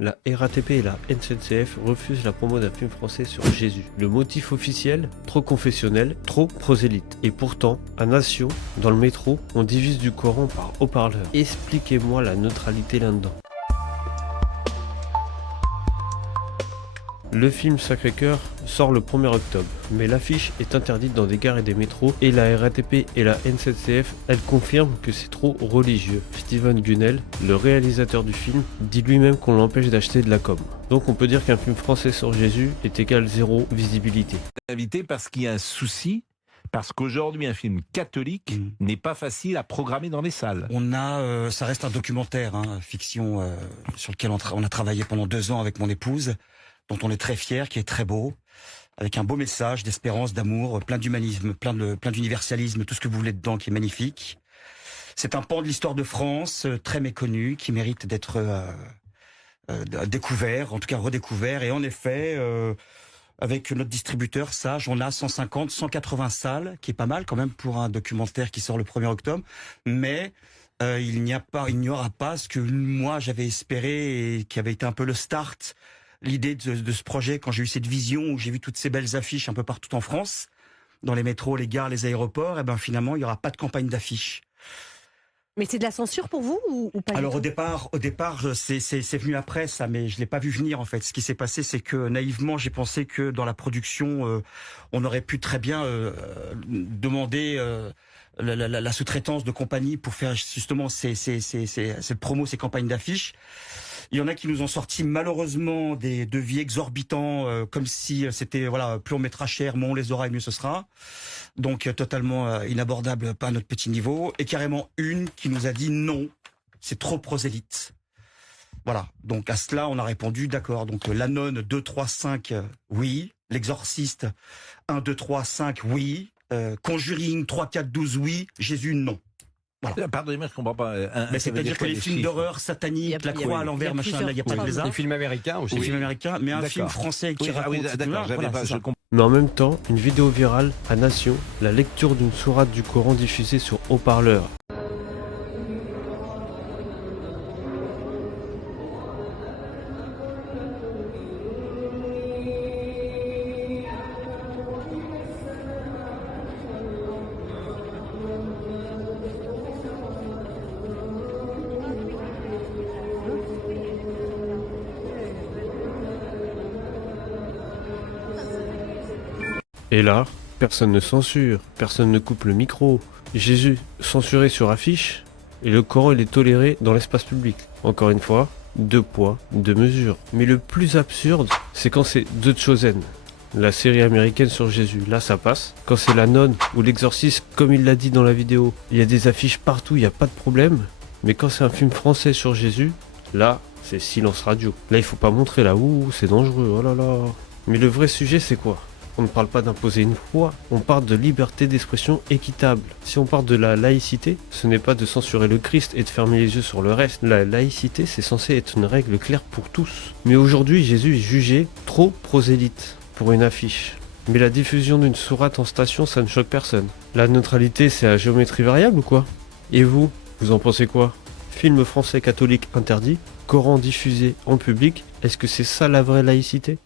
La RATP et la SNCF refusent la promo d'un film français sur Jésus. Le motif officiel, trop confessionnel, trop prosélyte. Et pourtant, à Nation, dans le métro, on divise du Coran par haut-parleur. Expliquez-moi la neutralité là-dedans. Le film Sacré-Cœur sort le 1er octobre, mais l'affiche est interdite dans des gares et des métros et la RATP et la SNCF, elles confirment que c'est trop religieux. Steven Gunnell, le réalisateur du film, dit lui-même qu'on l'empêche d'acheter de la com. Donc on peut dire qu'un film français sur Jésus est égal zéro visibilité. Invité parce qu'il y a un souci, parce qu'aujourd'hui un film catholique n'est pas facile à programmer dans les salles. Ça reste un documentaire, fiction, sur lequel on a travaillé pendant 2 ans avec mon épouse, dont on est très fier, qui est très beau, avec un beau message d'espérance, d'amour, plein d'humanisme, plein d'universalisme, tout ce que vous voulez dedans, qui est magnifique. C'est un pan de l'histoire de France, très méconnu, qui mérite d'être découvert, en tout cas redécouvert. Et en effet, avec notre distributeur Sage, on a 150, 180 salles, qui est pas mal quand même pour un documentaire qui sort le 1er octobre. Mais il n'y aura pas ce que moi j'avais espéré et qui avait été un peu le start. L'idée de ce projet, quand j'ai eu cette vision où j'ai vu toutes ces belles affiches un peu partout en France, dans les métros, les gares, les aéroports, et ben finalement il y aura pas de campagne d'affiches. Mais c'est de la censure pour vous ou pas? Alors au départ, c'est venu après ça, mais je l'ai pas vu venir en fait. Ce qui s'est passé, c'est que naïvement, j'ai pensé que dans la production, on aurait pu très bien demander la sous-traitance de compagnies pour faire justement cette promo, ces campagnes d'affiches. Il y en a qui nous ont sorti malheureusement des devis exorbitants, comme si c'était plus on mettra cher, moins on les aura et mieux ce sera. Donc totalement inabordable, pas à notre petit niveau. Et carrément une qui nous a dit non, c'est trop prosélyte. Voilà, donc à cela on a répondu d'accord. Donc la nonne 2, 3, 5, oui. L'exorciste 1, 2, 3, 5, oui. Conjuring 3, 4, 12, oui. Jésus, non. Voilà. Pardonnez-moi, je comprends pas. Mais c'est-à-dire que les films d'horreur sataniques, la croix à l'envers, machin, il n'y a pas que les arts. Des films américains aussi. Des films américains, mais un film français qui raconte... Mais en même temps, une vidéo virale à Nation, la lecture d'une sourate du Coran diffusée sur haut-parleur. Et là, personne ne censure, personne ne coupe le micro. Jésus, censuré sur affiche, et le Coran il est toléré dans l'espace public. Encore une fois, 2 poids, 2 mesures. Mais le plus absurde, c'est quand c'est The Chosen, la série américaine sur Jésus. Là ça passe. Quand c'est la nonne ou l'exorciste, comme il l'a dit dans la vidéo, il y a des affiches partout, il n'y a pas de problème. Mais quand c'est un film français sur Jésus, là, c'est silence radio. Là il faut pas montrer là, ouh, c'est dangereux, oh là là. Mais le vrai sujet c'est quoi ? On ne parle pas d'imposer une foi, on parle de liberté d'expression équitable. Si on parle de la laïcité, ce n'est pas de censurer le Christ et de fermer les yeux sur le reste. La laïcité, c'est censé être une règle claire pour tous. Mais aujourd'hui, Jésus est jugé trop prosélyte pour une affiche. Mais la diffusion d'une sourate en station, ça ne choque personne. La neutralité, c'est à géométrie variable ou quoi? Et vous en pensez quoi? Film français catholique interdit, Coran diffusé en public, est-ce que c'est ça la vraie laïcité?